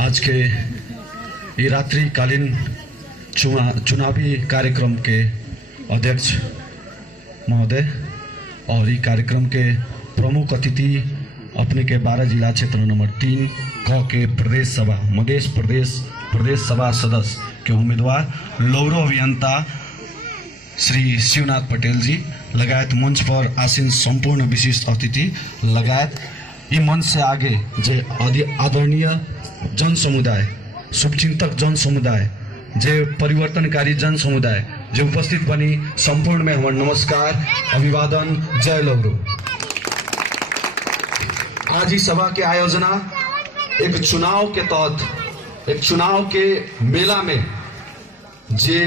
आज के ये रात्रिकालीन चुनावी कार्यक्रम के अध्यक्ष महोदय और ये कार्यक्रम के प्रमुख अतिथि अपने के 12 जिला क्षेत्र नंबर 3 क के प्रदेश सभा मध्य प्रदेश सभा सदस्य के उम्मीदवार लौरो अभियंता श्री शिवनाथ पटेल जी लगायत मंच पर आसीन संपूर्ण विशिष्ट अतिथि लगायत ये मंच से आगे जे आदरणीय जन समुदाय, शुभचिंतक जन समुदाय, जे परिवर्तनकारी जन समुदाय जो उपस्थित बनी संपूर्ण में हमारा नमस्कार, अभिवादन, जय लौरो। आज इस सभा के आयोजना एक चुनाव के तहत, एक चुनाव के मेला में जे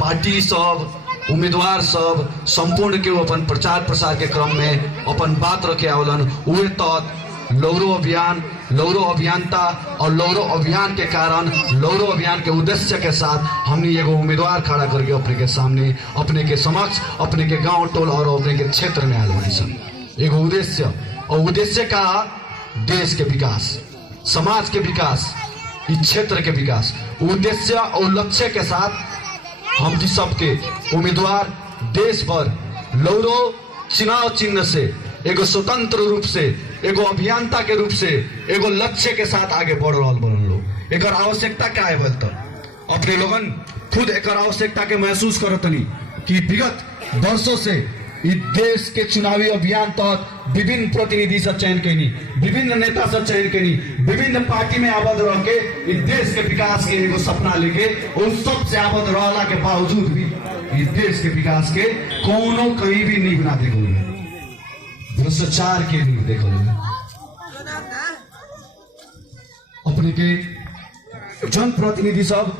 पार्टी सब, उम्मीदवार सब संपूर्ण के अपन प्रचार प्रसार के क्रम में अपन बात रखे आवलन उहे तहत लौरो अभियान, लौरो अभियंता और लौरो अभियान के कारण, लौरो अभियान के उद्देश्य के साथ हमने एगो उम्मीदवार खड़ा करके अपने के सामने, अपने के समक्ष, अपने के गांव टोल और अपने के क्षेत्र में आयल बनी सन। एगो उद्देश्य, और उद्देश्य का देश के विकास, समाज के विकास, इस क्षेत्र के विकास, उद्देश्य और लक्ष्य के साथ हम जी सबके उम्मीदवार देश भर लौरो चुनाव चिन्ह से एगो स्वतंत्र रूप से, एगो अभियंता के रूप से, एगो लक्ष्य के साथ आगे बढ़ रहा बनल लोग। एक आवश्यकता क्या है बोलते अपने लोगन खुद एक आवश्यकता के महसूस करतनी कि विगत वर्षों से इस देश के चुनावी अभियान तहत विभिन्न प्रतिनिधि से चयन कैनी, विभिन्न नेता से चयन कैनी, विभिन्न पार्टी में आबद्ध रह के इस देश के विकास के एगो सपना लेके उन सब से आबद्ध रहला के बावजूद भी इस देश के विकास के कोनो कहीं भी नींव ना देखो, भ्रष्टाचार के नींव देखो। अपने के जन प्रतिनिधि सब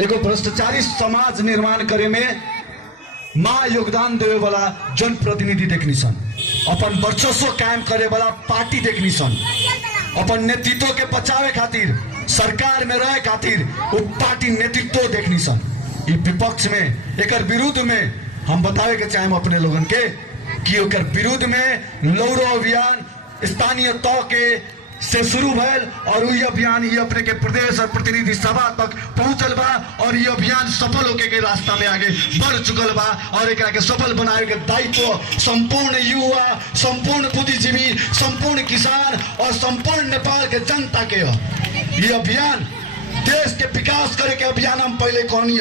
एगो भ्रष्टाचारी समाज निर्माण करे में माँ योगदान देवे वाला जन प्रतिनिधि देखनी सन, अपन वर्चस्व कायम करे वाला पार्टी देखनी सन, अपन नेतृत्व के बचावे खातिर, सरकार में रहे खातिर वो पार्टी नेतृत्व देखनी सन। इस विपक्ष में एक विरुद्ध में हम बतावे के चाहे अपने लोगन के कि ओकर विरुद्ध में लौरो अभियान स्थानीय तौर के से शुरू भैल और ये अभियान ये अपने के प्रदेश और प्रतिनिधि सभा तक पहुंचल बा और ये अभियान सफल होके के रास्ता में आगे बढ़ चुकल बा और एकरा के सफल बनाए के दायित्व संपूर्ण युवा, संपूर्ण बुद्धिजीवी, संपूर्ण किसान और संपूर्ण नेपाल के जनता के ये अभियान देश के विकास करे के अभियान हम पहले कहनी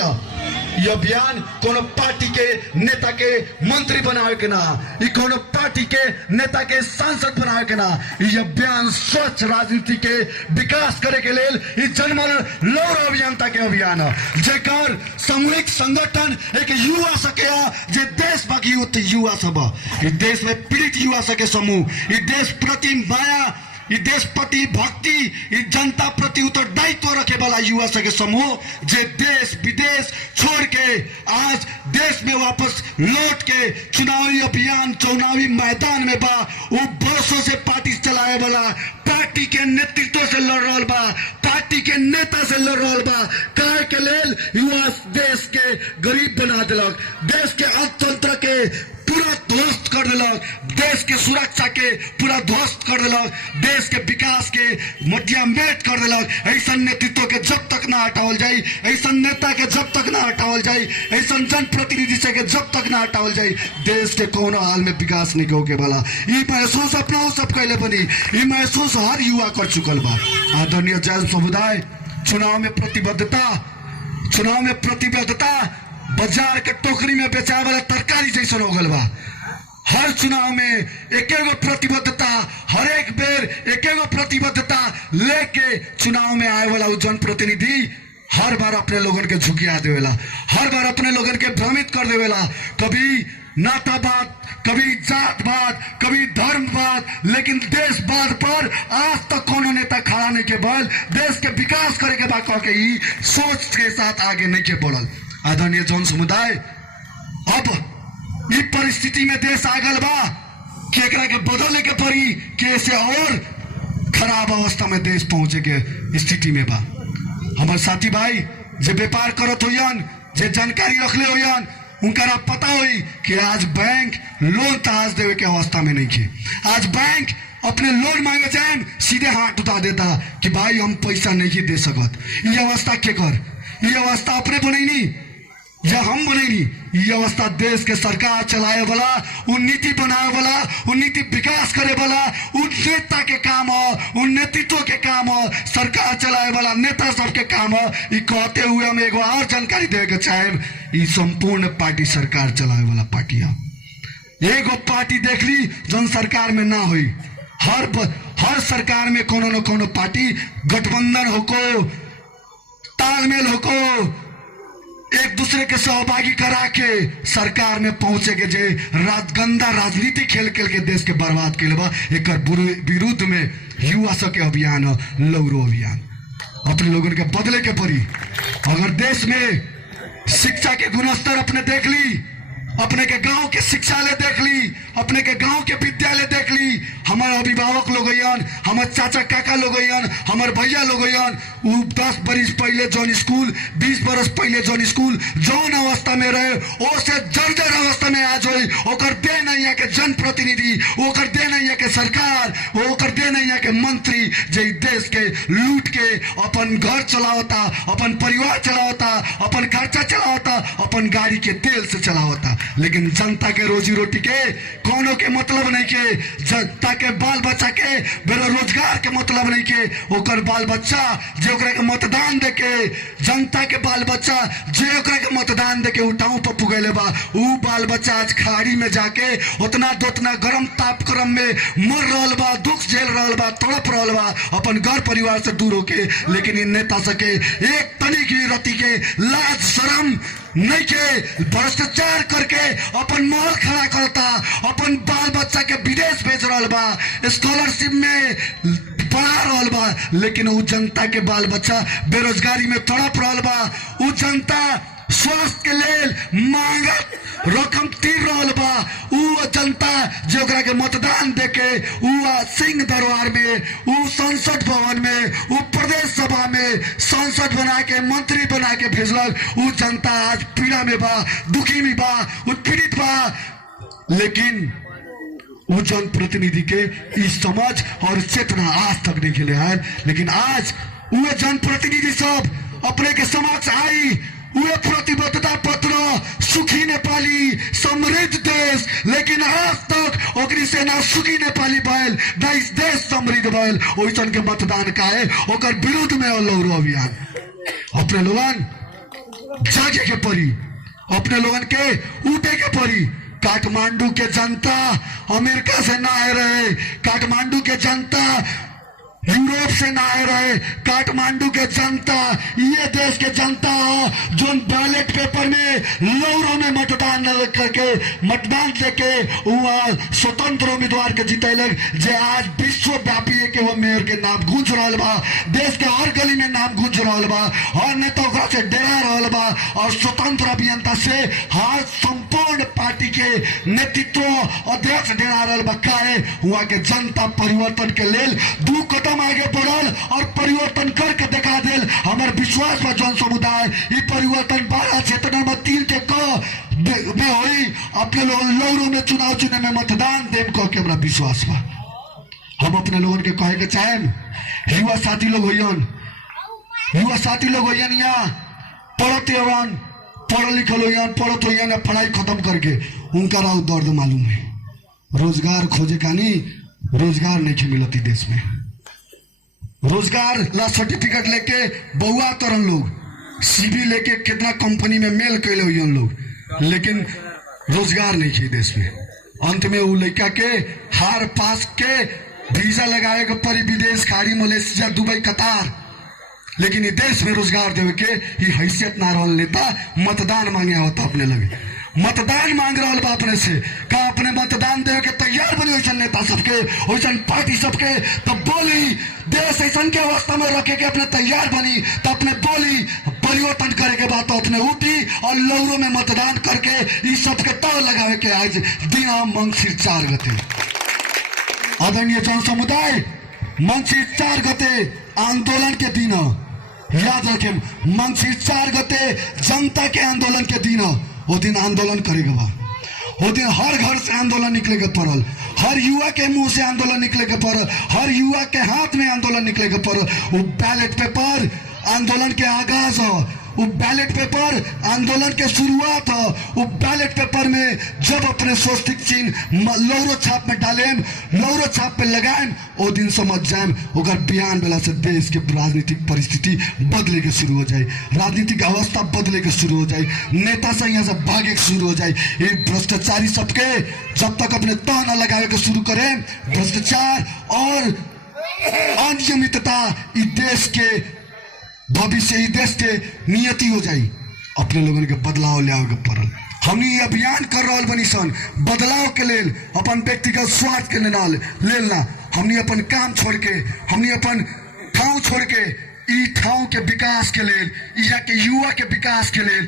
ये अभियान कोनो पार्टी के नेता के मंत्री बनावे के ना, ये कोनो पार्टी के नेता के सांसद बनावे के ना, ये अभियान स्वच्छ राजनीति के विकास करे के लेल ये जनमन लौरो अभियंता के अभियान है जेकर सामूहिक संगठन एक युवा सके जे देश भक्त युवा सब, ये देश में पीड़ित युवा सके समूह, ये देश प्रति माया, ये देश प्रति भक्ति, ये जनता प्रति उत्तरदायित्व रखे वाला युवा सके समूह जे देश विदेश छोड़ के आज देश में वापस लौट के चुनावी अभियान, चुनावी मैदान में बा, वो वर्षों से पार्टी चलाए वाला, पार्टी के नेतृत्व से लड़ रहा बा, पार्टी के नेता से लड़ रहा बा, काहे के लेल युवा देश के गरीब बना दिलक, देश के अर्थतंत्र के पूरा ध्वस्त कर दिलक, देश के सुरक्षा के पूरा ध्वस्त कर दिलक, देश के विकास के मटिया मेट कर दिलक। ऐसा नेतृत्व के जब तक ना हटावल जाए, ऐसा नेता के जब तक ना हटावल जाए, ऐसा जनप्रतिनिधि से के जब तक ना हटावल जाए, देश के कोनो हाल में विकास नहीं होके वाला। ये महसूस अपना सब कैले बनी, ये महसूस हर युवा कर चुकल बा। आदरणीय जन समुदाय, चुनाव में प्रतिबद्धता बाजार के टोकरी में बेचा वाला तरकारी जैसा हो गल बा। हर चुनाव में एक प्रतिबद्धता, हर एक बेर एक प्रतिबद्धता लेके चुनाव में आए वाला जन प्रतिनिधि हर बार अपने लोगन के झुकिया देवेला, हर बार अपने लोगन के भ्रमित कर देवेला। कभी नातावाद, कभी जातवाद, कभी धर्मवाद, लेकिन देशवाद पर आज तक कोनो नेता खड़ा नहीं के बल देश के विकास करे के बाद कह के ही सोच के साथ आगे नहीं के बढ़ल। आदरणीय जन समुदाय, अब इस परिस्थिति में देश आगल बा कि एकरा के बदले के पड़ी कि ऐसे और खराब अवस्था में देश पहुंचे के स्थिति में बा। हमारे साथी भाई जे व्यापार करत होयन, जे जानकारी रखले होयन, उनका पता हुई कि आज बैंक लोन तहाज देवे के अवस्था में नहीं है। आज बैंक अपने लोन मांगे जाए सीधे हाथ उठा देता कि भाई हम पैसा नहीं दे सकत। ये अवस्था के कर, ये अवस्था अपने बनैनी या हम बनैनी। ये अवस्था देश के सरकार चलाए वाला, उन नीति बनाए वाला, उन नीति विकास करे वाला, उन नेता के काम हो, उन नेतृत्व के काम हो, सरकार चलाए वाला नेता सबके काम हो। ये कहते हुए हम एक और जानकारी दे के चाहे, ये संपूर्ण पार्टी सरकार चलाए वाला पार्टी है। एगो पार्टी देख ली जन सरकार में ना हुई, हर सरकार में कोनो न कोनो पार्टी गठबंधन होको, तालमेल होको, एक दूसरे के सहभागी करा के सरकार में पहुंचे के जे गंदा राजनीति खेल खेल के देश के बर्बाद के लिए एक विरुद्ध में युवा सब के अभियान, लौरो अभियान अपने लोगों के बदले के पड़ी। अगर देश में शिक्षा के गुणस्तर अपने देख ली, अपने के गांव के शिक्षालय देख ली, अपने के गांव के विद्यालय देख ली, हमारे अभिभावक लोग हमारे चाचा काका लोग हमारे भैया लोग 10 बरिस पहले जौन स्कूल, 20 बरस पहले जौन स्कूल जौन अवस्था में रहे ओसे जर्जर अवस्था में आज हुई। ओकर दे नहीं है के जनप्रतिनिधि, ओकर दे नहीं है के सरकार, ओकर दे नहीं है के मंत्री जे देश के लूट के अपन घर चलावता, अपन परिवार चलावता, अपन खर्चा चलावता, अपन गाड़ी के तेल से चलावता। लेकिन जनता के रोजी रोटी के कोनो के मतलब नहीं के, जनता के बाल बच्चा के बेरोजगार के मतलब नहीं के। ओकर बाल बच्चा जे ओकरा के मतदान दे के, जनता के बाल बच्चा जे ओकरा के मतदान दे के उठाऊ पर पुगेले बा, ऊ बाल बच्चा आज खाड़ी में जाके उतना दोतना गरम तापक्रम में मर रहल बा, दुख झेल रहल बा, तड़प रहल बा अपन घर परिवार से दूर होके। लेकिन इन नेता सके एक तनी की रति के लाज शर्म नहीं के, भ्रष्टाचार करके अपन महल खड़ा करता, अपन बाल बच्चा के विदेश भेज रहल बा, स्कॉलरशिप में पढ़ा रहल बा। लेकिन उ जनता के बाल बच्चा बेरोजगारी में तड़प रहल बा। उ जनता स्वास्थ्य के लेल मांगत रकम तीर रहल बा। उ जनता जो ओकरा के मतदान देके उ सिंह दरबार में, उ संसद भवन में, उ प्रदेश सभा में सांसद बना के मंत्री बना के भेजलक। उ जनता आज पीड़ा में बा, दुखी में बा, उत्पीड़ित बा। लेकिन उ जनप्रतिनिधि के इस समझ और चेतना आज तक नहीं खेले है। लेकिन आज वे जनप्रतिनिधि सब अपने के समक्ष आई, वे प्रतिबद्धता पत्र सुखी नेपाली समृद्ध देश, लेकिन आज तक ओकरी से ना सुखी नेपाली भैल, ना इस देश समृद्ध भैल। ओइसन के मतदान का है ओकर विरुद्ध में लौरो अभियान। अपने लोगन जागे के पड़ी, अपने लोगन के उठे के पड़ी। काठमांडू के जनता अमेरिका से ना आए रहे, काठमांडू के जनता यूरोप से ना आए रहे, काठमांडू के जनता ये देश के जनता हो जो बैलेट पेपर में लौरों में मतदान करके मतदान देके स्वतंत्र उम्मीदवार के जीतैलक। जे आज विश्वव्यापी है कि वो मेयर के नाम गूंज रहा बा, देश के हर गली में नाम गूंज रहा बा, हर नेता से डेरा रहा बा। और स्वतंत्र अभियंता से हर संपूर्ण पार्टी के नेतृत्व अध्यक्ष डेरा रहा बा। काहे वहाँ के जनता परिवर्तन के लेल 2 कदम आगे बढ़ल और परिवर्तन करके दिखा दिल। हमारे विश्वास बा जन समुदाय ये परिवर्तन 12 क्षेत्र नंबर 3 के में हुई। अपने लोग लौरों में चुनाव चुने में मतदान देम कह के हमारा विश्वास बा। हम अपने लोगों के कहे के चाहें, युवा साथी लोग होयन, युवा साथी लोग होयन, यहाँ पढ़ते होयन, पढ़ लिखल होयन, पढ़त होयन, पढ़ाई खत्म करके उनका राव दर्द मालूम है। रोजगार खोजे का नहीं, रोजगार नहीं मिलती देश में। रोजगार ला सर्टिफिकेट लेके बहुआ तरन लोग, सीवी लेके कितना कंपनी में मेल कैले हुए लोग, लेकिन रोजगार नहीं है देश में। अंत में वो लड़का के हार पास के वीजा लगाए के परी विदेश, खाड़ी, मलेशिया, दुबई, कतार। लेकिन ये देश में रोजगार देवे के ये हैसियत ना रहल नेता मतदान मांगे होता अपने लगे, मतदान मांग रहा बा अपने से। का अपने मतदान देवे के तैयार बने वैसन नेता सबके, वैसन पार्टी सबके, तब बोली देश ऐसा के अवस्था में रखे के अपने तैयार बनी, तो अपने बोली परिवर्तन करे के बाद तो अपने उठी और लौरों में मतदान करके इस सबके ताव लगावे के आज दिन मंगसिर 4 गते आदरणीय जन समुदाय मंगसिर 4 गते आंदोलन के दिन याद रखें। मंगसिर 4 गते जनता के आंदोलन के दिन, वो दिन आंदोलन करेगा बा, वो दिन हर घर से आंदोलन निकलेगा पड़ल, हर युवा के मुंह से आंदोलन निकले के पड़ल, हर युवा के हाथ में आंदोलन निकले के पड़ल। वो बैलेट पेपर आंदोलन के आगाज हो, वो बैलेट पेपर आंदोलन के शुरुआत हो। वो बैलेट पेपर में जब अपने स्वस्तिक चिन्ह लौरो छाप में डालेम, लौरो छाप पे लगाएम, वो दिन समझ जाएम ओकर बयान बेला से देश के राजनीतिक परिस्थिति बदले के शुरू हो जाए, राजनीतिक अवस्था बदले के शुरू हो जाए, नेता से यहाँ से भागे के शुरू हो जाए। ये भ्रष्टाचारी सबके जब तक अपने तह न लगावे के शुरू करें, भ्रष्टाचार और अनियमितता इस देश के भविष्य, इस देश के नियति हो जाए। अपने लोगों के बदलाव ले के पड़ल। हमने ये अभियान कर रहा बनी सन बदलाव के लेल, अपन व्यक्तिगत स्वार्थ के लेना। हमने अपन काम छोड़ के, हमने अपन ठाव छोड़ के ई ठाव के विकास के लेल, यहाँ के युवा के विकास के लेल,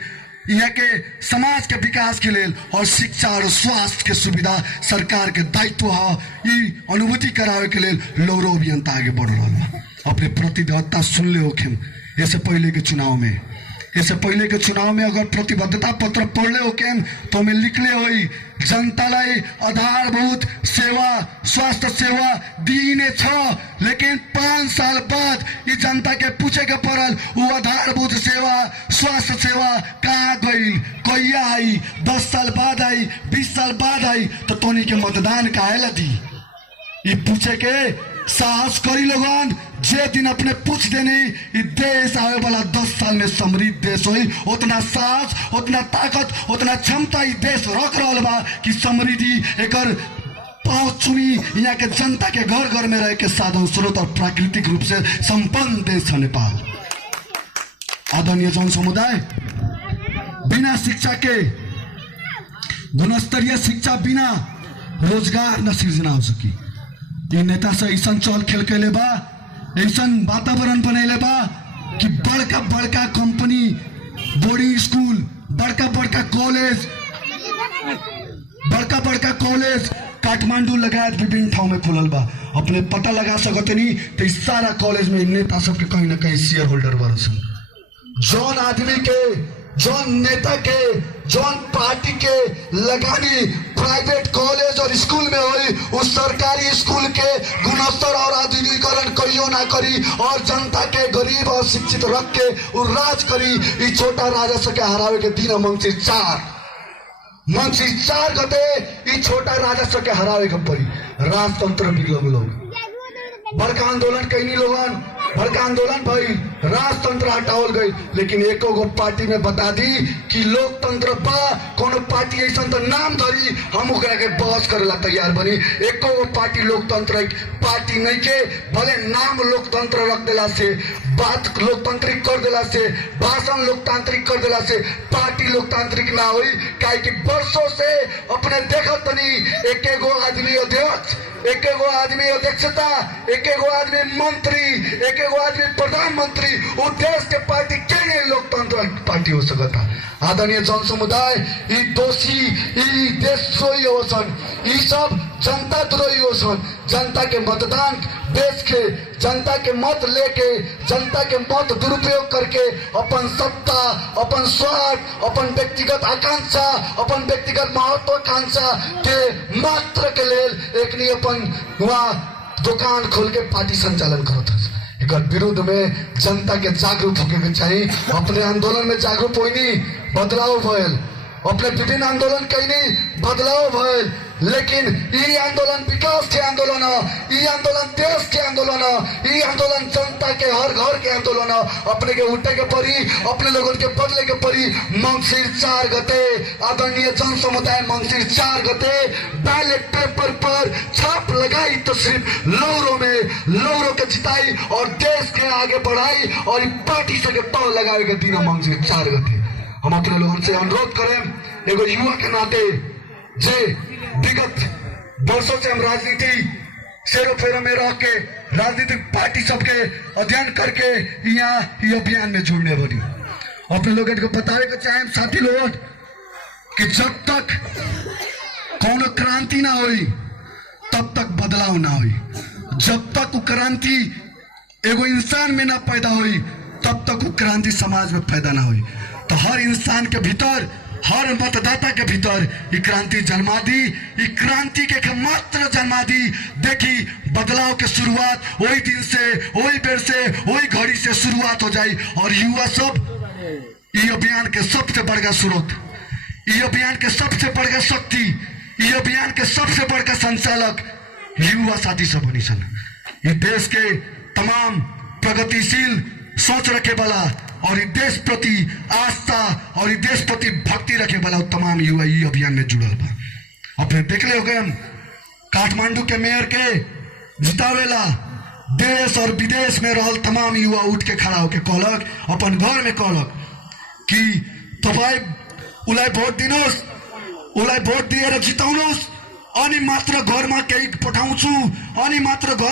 यहाँ के समाज के विकास के लेल और शिक्षा और स्वास्थ्य के सुविधा सरकार के दायित्व है। ई अनुभूति करावे के लेल लौरो अभियंता आगे बढ़ रहा। अपने प्रतिबद्धता सुन ले होखेम। इससे पहले के चुनाव में, इससे पहले के चुनाव में अगर प्रतिबद्धता पत्र पढ़ले होखेम तो हमें लिखले हुई जनता लाई आधारभूत सेवा, स्वास्थ्य सेवा दीने छ, लेकिन 5 साल बाद ये जनता के पूछे के पड़ल वो आधारभूत सेवा, स्वास्थ्य सेवा कहाँ गई, कहिया आई, 10 साल बाद आई, 20 साल बाद आई, तो तोनी के मतदान काहेला दी? ये पूछे के साहस करी लोगन। जे दिन अपने पूछ देनी देश आवे वाला 10 साल में समृद्ध देश होई, उतना साहस, उतना ताकत, उतना क्षमता ये देश रख रहा बा कि समृद्धि एकर पाँव चुनी यहाँ के जनता के घर घर में रह के साधन स्रोत और प्राकृतिक रूप से संपन्न देश है नेपाल। आदरणीय जन समुदाय, बिना शिक्षा के, गुणस्तरीय शिक्षा बिना रोजगार न सृजना हो सकी। ये नेता से ऐसा चल खेल के बा, ऐसा वातावरण बनैले बा कि बड़का बड़का कंपनी, बोर्डिंग स्कूल, बड़का बड़का कॉलेज काठमांडू लगायत विभिन्न ठाव में खुलल बा। अपने पता लगा सकते नहीं तो इस सारा कॉलेज में नेता सबके कहीं ना कहीं शेयर होल्डर बरसन। जौन आदमी के, जौन नेता के, जौन पार्टी के लगानी प्राइवेट कॉलेज और स्कूल में हुई, उस सरकारी स्कूल के गुणस्तर और आधुनिकीकरण कहियो ना करी और जनता के गरीब और शिक्षित रख के वो राज करी। ये छोटा राजस्व के हरावे के दिन मंगसिर 4 गते ये छोटा राजस्व के हरावे के पड़ी। राजतंत्र बिगड़ल लोग बड़का आंदोलन कहीं लोगन, बड़का आंदोलन भाई राजतंत्र हटावल गई, लेकिन एको गो पार्टी में बता दी कि लोकतंत्र बा, कोनो पार्टी ऐसा तो नाम धरी हम ओकरा के बहस करेला तैयार बनी। एको गो पार्टी लोकतंत्र पार्टी नहीं के, भले नाम लोकतंत्र रख देला से, बात लोकतांत्रिक कर देला से, भाषण लोकतांत्रिक कर देला से पार्टी लोकतांत्रिक ना हुई। काहे कि वर्षों से अपने देखत तनी एक गो आदमी अध्यक्ष, एक गो आदमी अध्यक्षता, एक गो आदमी मंत्री, एक गो आदमी प्रधानमंत्री, वो देश के पार्टी के लोकतंत्र पार्टी हो सकता। आदरणीय जन समुदाय, ये दोषी ये देशद्रोही हो सन, ये सब जनता द्रोही हो सन। जनता के मतदान, देश के जनता के मत लेके, जनता के मत दुरुपयोग करके अपन सत्ता, अपन स्वार्थ, अपन व्यक्तिगत आकांक्षा, अपन व्यक्तिगत महत्वाकांक्षा के मात्र के लेल एक नहीं अपन वहाँ दुकान खोल के पार्टी संचालन करता है। एक विरुद्ध में जनता के जागरूक होके के चाहिए। अपने आंदोलन में जागरूक होई नहीं, बदलाव भयल, अपने विभिन्न आंदोलन कहीं नहीं बदलाव भयल, लेकिन ये आंदोलन विकास के आंदोलन है, ये आंदोलन देश के आंदोलन है, ये आंदोलन जनता के हर घर के आंदोलन है। अपने के उठे के पड़ी, अपने लोगों के बदले के पड़ी। मंगसिर 4 गते आदरणीय जन समुदाय, मंगसिर 4 गते बैलेट पेपर पर छाप लगाई तो सिर्फ लौरों में लौरों के जिताई और देश के आगे बढ़ाई और पार्टी से पाव लगावे के दिन मंगसिर 4 गते। हम अपने लोगों से अनुरोध करें, एगो युवा के नाते जे विगत वर्षों से हम राजनीति शेरों फेरों में रह के राजनीतिक पार्टी सबके अध्ययन करके यहाँ ये अभियान में जुड़ने बनी। अपने लोगों को बतावे के चाहे साथी लोग कि जब तक कोनो क्रांति ना हुई तब तक बदलाव ना हुई। जब तक वो क्रांति एगो इंसान में ना पैदा हुई तब तक वो क्रांति समाज में पैदा ना हुई। तो हर इंसान के भीतर हर मतदाता के भीतर ई क्रांति जन्मा दी, ई क्रांति के मात्र जन्मा दी। देखी बदलाव के शुरुआत वही दिन से, वही बेर से, वही घड़ी से शुरुआत हो जाए। और युवा सब ई अभियान के सबसे बड़का स्रोत, ई अभियान के सबसे बड़का शक्ति, ई अभियान के सबसे बड़का संचालक युवा साथी सब बनी सन। ये देश के तमाम प्रगतिशील सोच रखे वाला और देश प्रति आस्था और देश प्रति भक्ति रखे वाला तमाम युवा ई अभियान में जुड़ल बा। अपने देखले हो गए हम काठमांडू के मेयर के जितावेला देश और विदेश में रहल तमाम युवा उठ के खड़ा होके कहलक, अपन घर में कहलक कि तपाईं उलाई भोट दिनुहोस्, उलाई भोट दिएर जिताउनुहोस्, अनि मात्र घरमा केही पठाउँछु, अनि मात्र